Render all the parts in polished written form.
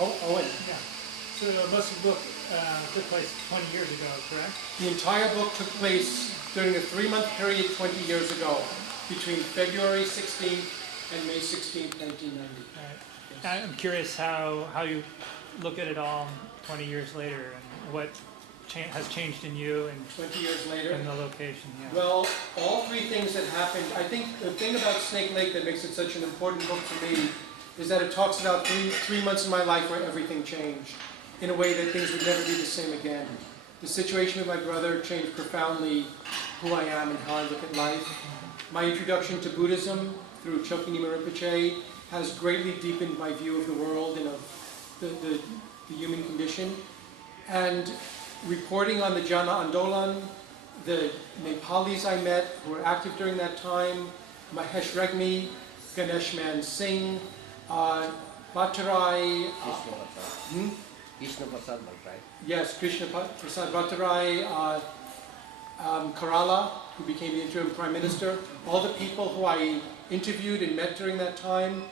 Oh, Owen. Yeah. So most of the book took place 20 years ago, correct? The entire book took place during a 3-month period 20 years ago, between February 16th and May 16th, 1990. All right. Yes. I'm curious how you look at it all 20 years later and what has changed in you and 20 years later. and the location. Yeah. Well, all three things that happened, I think the thing about Snake Lake that makes it such an important book for me is that it talks about three months in my life where everything changed in a way that things would never be the same again. The situation with my brother changed profoundly who I am and how I look at life. My introduction to Buddhism through Chokyamuni Rinpoche has greatly deepened my view of the world and of the human condition. And reporting on the Jana Andolan, the Nepalis I met who were active during that time, Mahesh Regmi, Ganesh Man Singh, Bhattarai, Krishna Prasad Bhattarai. yes, Krishna Prasad Bhattarai, Kerala, who became the interim prime minister, all the people who I interviewed and met during that time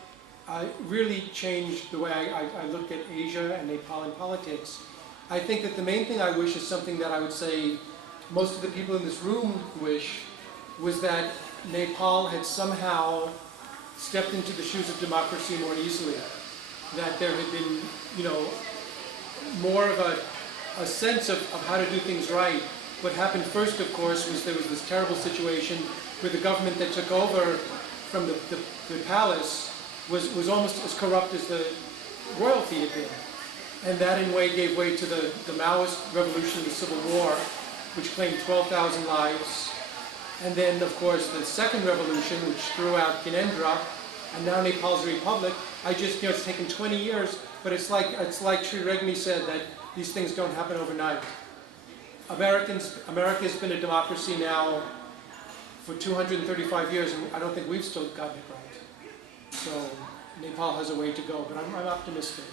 really changed the way I look at Asia and Nepal and politics. I think that the main thing I wish is something that I would say most of the people in this room wish, was that Nepal had somehow stepped into the shoes of democracy more easily. That there had been, more of a sense of how to do things right. What happened first, of course, was there was this terrible situation where the government that took over from the palace was almost as corrupt as the royalty had been. And that in a way gave way to the Maoist revolution, the Civil War, which claimed 12,000 lives. And then, of course, the second revolution, which threw out Gyanendra, and now Nepal's a republic. It's taken 20 years, but it's like Sri Regmi said, that these things don't happen overnight. America's been a democracy now for 235 years, and I don't think we've still gotten it right. So Nepal has a way to go, but I'm optimistic.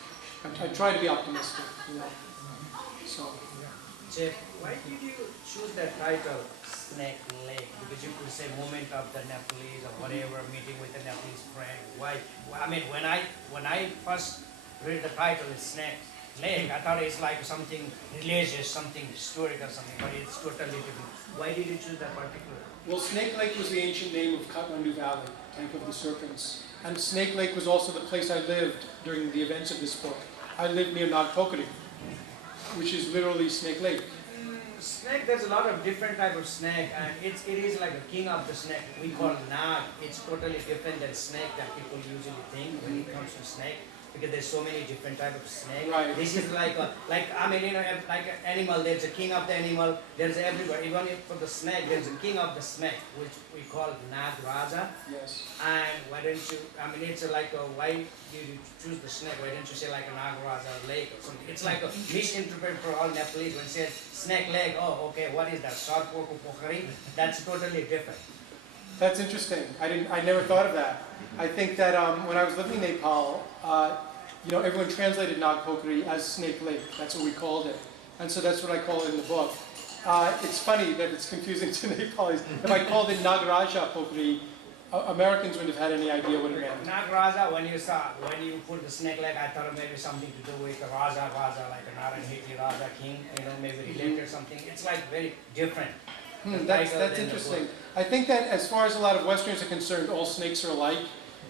I try to be optimistic, So. Jeff, why did you choose that title, Snake Lake? Because you could say moment of the Nepalese or whatever, meeting with a Nepalese friend. Why? I mean, when I first read the title, it's Snake Lake, I thought it's like something religious, something historical, something, but it's totally different. Why did you choose that particular? Well, Snake Lake was the ancient name of Kathmandu Valley, Temple of the Serpents. And Snake Lake was also the place I lived during the events of this book. I lived near Nagpokri, which is literally Snake Lake. Snake, there's a lot of different type of snake, and it is like a king of the snake. We call Nag. It's totally different than snake that people usually think when it comes to snake, because there's so many different type of snake. Right. This is like like an animal. There's a king of the animal. There's everybody. Even for the snake, there's a king of the snake, which we call Nag Raja. Yes. And why don't you? It's why did you choose the snake? Why don't you say like a Nag Raja lake or something? It's like a misinterpret for all Nepalese when said snake lake. Oh, okay. What is that? Sarpoku Pokhari? That's totally different. That's interesting. I never thought of that. I think that when I was living in Nepal, everyone translated Nagpokri as Snake Lake. That's what we called it. And so that's what I call it in the book. It's funny that it's confusing to Nepalis. If I called it Nagaraja Pokri, Americans wouldn't have had any idea what it meant. Nagaraja, when you put the snake lake, I thought maybe something to do with the Raja, like a Naranhiti Raja king, maybe related something. It's like very different. That's interesting. I think that as far as a lot of Westerners are concerned, all snakes are alike.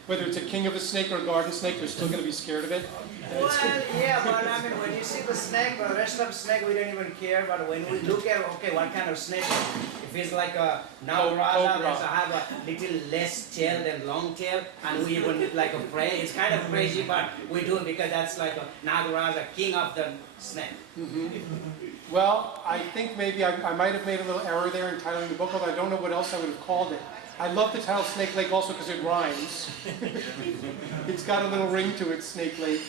Whether it's a king of a snake or a garden snake, they're still going to be scared of it. Well, yeah, but when you see the snake, the rest of the snake, we don't even care. But when we look at, what kind of snake? If it's like a Nagaraja, there's have a little less tail than long tail, and we even like a prey. It's kind of crazy, but we do it because that's like a Nagaraja, king of the snake. Mm-hmm. Well, I think maybe I might have made a little error there in titling the book, although I don't know what else I would have called it. I love the title Snake Lake also because it rhymes. It's got a little ring to it, Snake Lake.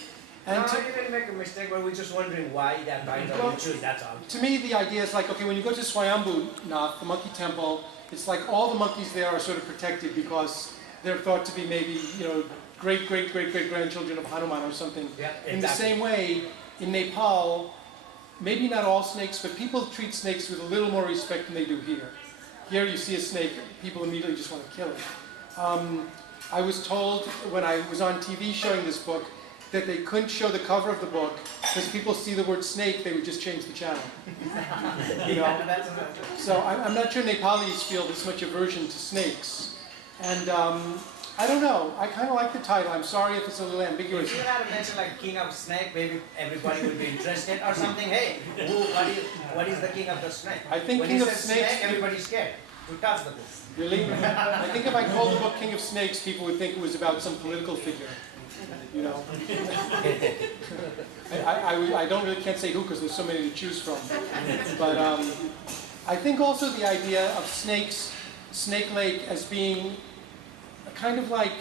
And no, you didn't make a mistake, but we're just wondering why that title you choose, that's all. To me, the idea is like, okay, when you go to Swayambhu Nath, the monkey temple, it's like all the monkeys there are sort of protected because they're thought to be maybe, great-great-great-great-grandchildren of Hanuman or something. Yeah, exactly. In the same way, in Nepal, maybe not all snakes, but people treat snakes with a little more respect than they do here. Here you see a snake, people immediately just want to kill it. I was told when I was on TV showing this book that they couldn't show the cover of the book because people see the word snake, they would just change the channel. You know? So I'm not sure Nepalis feel this much aversion to snakes. And I don't know. I kind of like the title. I'm sorry if it's a little ambiguous. If you had to mention like King of Snake, maybe everybody would be interested or something. Hey, what is the King of the Snake? I think when King he of says Snakes. snake, everybody's scared to touch the book. Really? I think if I called the book King of Snakes, people would think it was about some political figure. You know? I don't really can't say who because there's so many to choose from. But I think also the idea of snakes, Snake Lake, as being kind of like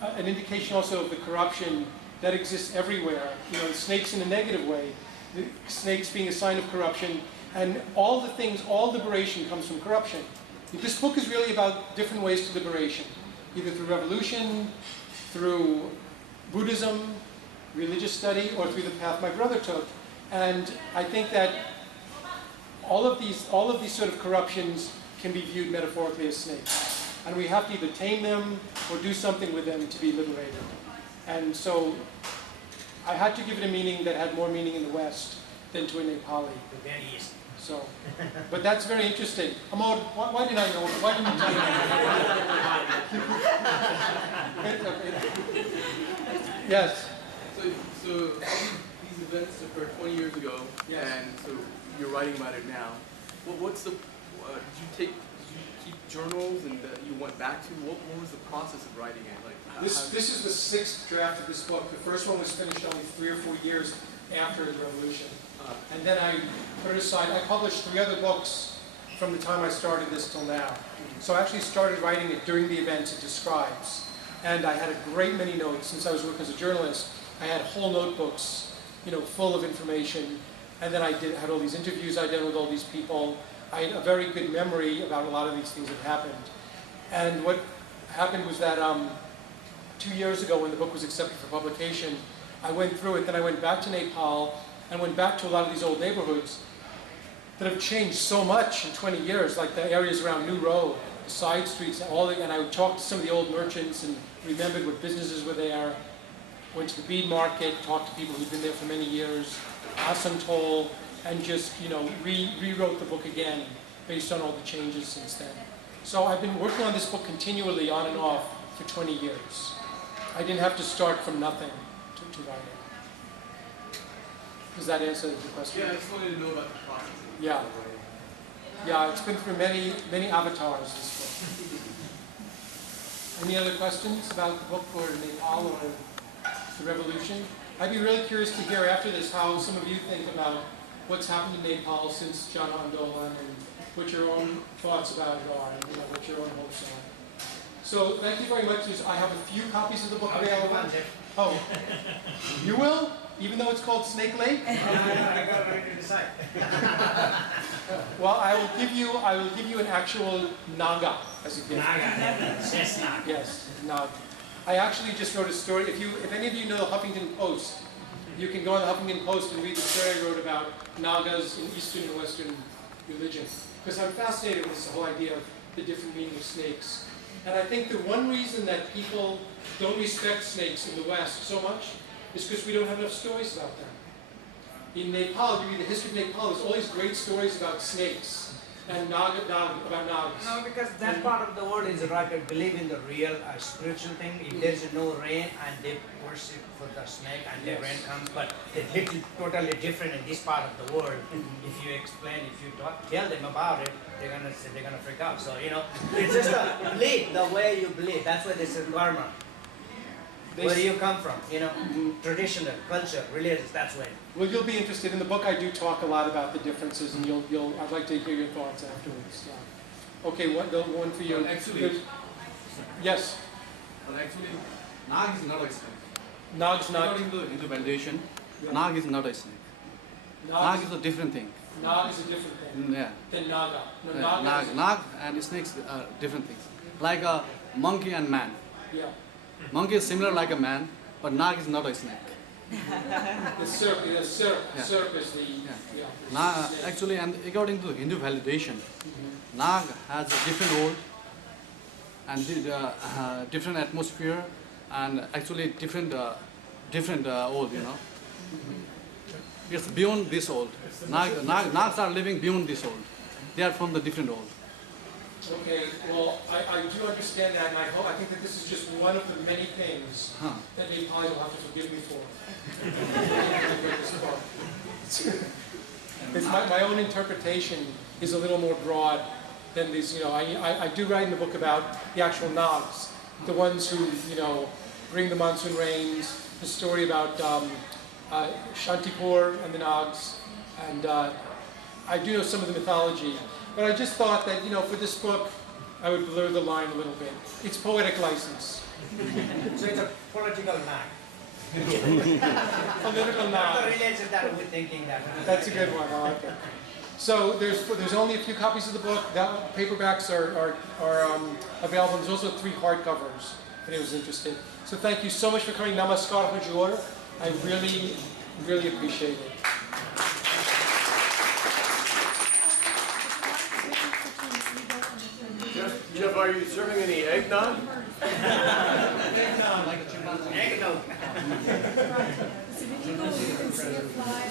an indication also of the corruption that exists everywhere. You know, snakes in a negative way. The snakes being a sign of corruption. And all the things, all liberation comes from corruption. This book is really about different ways to liberation. Either through revolution, through Buddhism, religious study, or through the path my brother took. And I think that all of these sort of corruptions can be viewed metaphorically as snakes. And we have to either tame them or do something with them to be liberated. And so I had to give it a meaning that had more meaning in the West than to a Nepali. Very easy. So, but that's very interesting. Amod, why didn't I know? Why didn't you tell me? Yes. So these events occurred 20 years ago, Yes. and so you're writing about it now. What's the? Did you keep journals and you went back to? What was the process of writing it? Like This is the 6th draft of this book. The first one was finished only 3 or 4 years after the revolution. And then I put it aside. I published 3 other books from the time I started this till now. So I actually started writing it during the events it describes. And I had a great many notes since I was working as a journalist. I had whole notebooks, you know, full of information. And then I had all these interviews I did with all these people. I had a very good memory about a lot of these things that happened. And what happened was that 2 years ago when the book was accepted for publication, I went through it, then I went back to Nepal and went back to a lot of these old neighborhoods that have changed so much in 20 years, like the areas around New Road, the side streets, and I would talk to some of the old merchants and remembered what businesses were there, went to the bead market, talked to people who'd been there for many years, Assam toll, and just, you know, rewrote the book again based on all the changes since then. So I've been working on this book continually on and off for 20 years. I didn't have to start from nothing to write it. Does that answer the question? Yeah, I just wanted to know about the process. Yeah. Yeah, it's been through many, many avatars, this book. Any other questions about the book or Nepal or the revolution? I'd be really curious to hear after this how some of you think about what's happened in Nepal since Jana Andolan and what your own thoughts about it are and, you know, what your own hopes are. So thank you very much. I have a few copies of the book available. Oh, you will? Even though it's called Snake Lake? I got ready to decide. Well, I will give you an actual Naga as a gift. Naga, yes, Naga. Yes, Naga. I actually just wrote a story. If any of you know the Huffington Post, you can go on the Huffington Post and read the story I wrote about Nagas in Eastern and Western religion. Because I'm fascinated with this whole idea of the different meaning of snakes. And I think the one reason that people don't respect snakes in the West so much is because we don't have enough stories about them. In Nepal, you read the history of Nepal, there's all these great stories about snakes and about Nagas. No, because that part of the world is right. They believe in the real spiritual thing. If there's no rain and they worship for the snake and the rain comes, but it's totally different in this part of the world. If you explain, if you tell them about it, they're gonna freak out. So you know, it's just a belief, the way you believe. That's why they say karma. Where do you come from? You know, traditional, culture, religious. That's why. Well, you'll be interested. In the book, I do talk a lot about the differences, and I'd like to hear your thoughts afterwards. Yeah. Okay, one for you. Well, actually, yes. Well, actually, Nag is not a snake. Nag's not. According to Hindu meditation, Yeah. Nag is not a snake. Nag is a different thing. Nag is a different thing Yeah. than Naga. No, Yeah, Naga Nag and snakes are different things. Like a monkey and man. yeah. Monkey is similar like a man, but Nag is not a snake. The serp is the Yeah. Actually, and according to Hindu validation, Nag has a different role and different atmosphere, and actually different different old, you know. It's beyond this old. Nags are living beyond this old. They are from the different old. Okay, well, I do understand that, and I think that this is just one of the many things that Nepali will have to forgive me for. It's my own interpretation is a little more broad than these, you know, I do write in the book about the actual Nags, the ones who, you know, bring the monsoon rains, the story about Shantipur and the Nags, and I do know some of the mythology. But I just thought that, you know, for this book, I would blur the line a little bit. It's poetic license. So it's a political nag. Political The nag. religion that we're thinking that. That's a good one. I like it. So there's only a few copies of the book. The paperbacks are available. There's also 3 hardcovers if anyone's interested. So thank you so much for coming. Namaskar, Hajur. I really, really appreciate it. Jeff, are you serving any eggnog? Eggnog. So when you go, you can see a fly